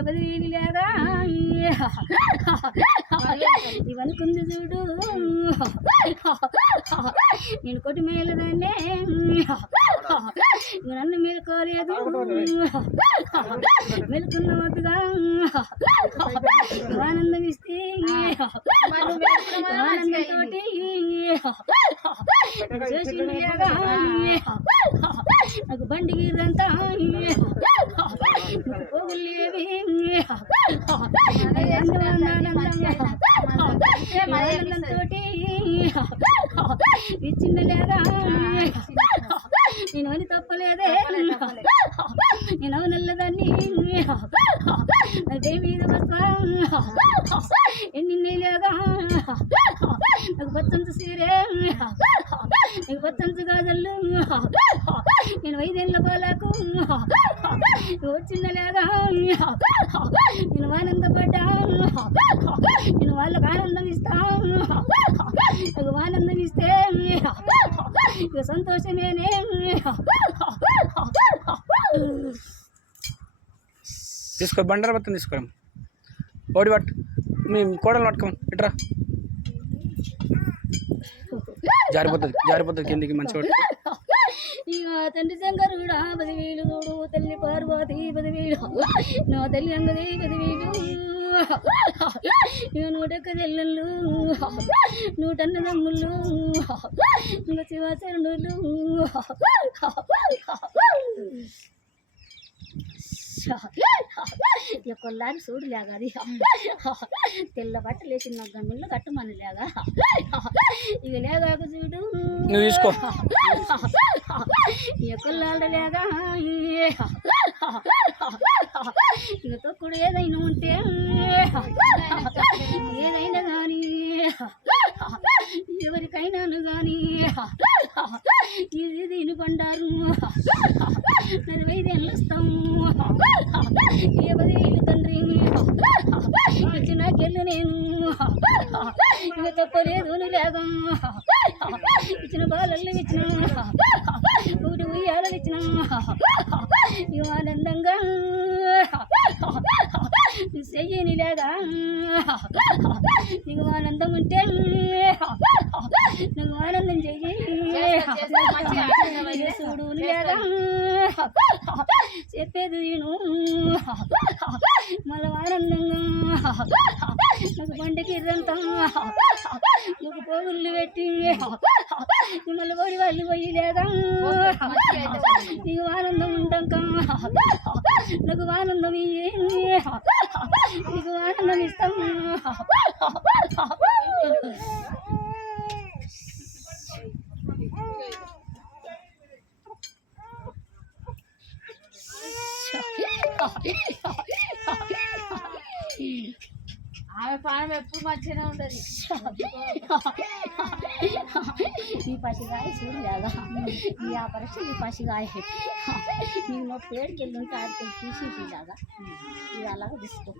ఎవరి లేదా ఇవనుకుంది చూడు నేను కొట్టి మేలదాన్నే నన్ను మేలుకోలేదు మెలుకున్న వద్దుగా ఆనందం ఇస్తే ఆనందంతో చేసింది లేదా నాకు బండి గీరంతా పోగులేవి ఆనందంతో ఇచ్చిన లేదా నేను అని తప్పలేదే నేను నల్లదాన్ని అదే మీద ఎన్ని లేదా నాకు బత్తంచు సీరే నీకు బత్తంచు గాజల్లు నేను 5 ఏళ్ళ బాలకు వచ్చిన లేదా నేను ఆనందపడ్డా నేను వాళ్ళకు ఆనందం ఇస్తా నాకు ఆనందం ఇస్తే ఇక సంతోషమేనే తీసుకో బండారు బత్తం తీసుకోరం ఓడి పట్టు మీ కోడలు పట్టుకోం ఇట్రా జారిపోతుంది కిందికి మంచి ఇక తండ్రి శంకరుడా 10,000 చూడు తల్లి పార్వతి 10,000 నా తల్లి అంగది 10,000 ఇక 100 చెల్లెళ్ళు 100 అన్నదమ్ముళ్ళు ఇంకా శివచరణులు ఇక కొల్లారి చూడు లేగా అది తెల్ల బట్టలు వేసిన గన్నుల్లో కట్టుమని లేగా ఇక లేగాకు చూడు తీసుకో ఇక కొల్లాడ లేగా ఇక తొక్కుడు ఏదైనా ఉంటే ఏదైనా కానీ ఎవరికైనాను కానీ ఇది దీని బండారు 45 ఏళ్ళు వస్తాము 10,000 తండ్రి ఇచ్చినాకెళ్ళు నేను ఇక తప్పలేదు లేగా ఇచ్చిన బాలలు ఇచ్చిన ఊరి ఉయ్యాలలు ఇచ్చిన ఇక ఆనందంగా చెయ్యని లేగా నీకు ఆనందం ఉంటే నువ్వు ఆనందం చెయ్యి చూడు లేగా చెప్పేది నేను మళ్ళీ ఆనందంగా నాకు పంటకి ఇదంతా నువ్వు పోగుళ్ళు పెట్టి మళ్ళీ ఓడి వాళ్ళు పోయి లేదా నీకు ఆనందం ఉంటాక నాకు ఆనందం ఇయ్యి నీకు ఆనందం ఇస్తాం ఆమె పానం ఎప్పుడు మంచిగానే ఉంటుంది ఈ పసిగాయ చూడు లేదా ఈ ఆ పరిస్థితి ఈ పసిగాయ నీకు నోటి పేడికి వెళ్ళి ఉంటే ఆడికి తీసి లాగా ఇది అలాగా తీసుకో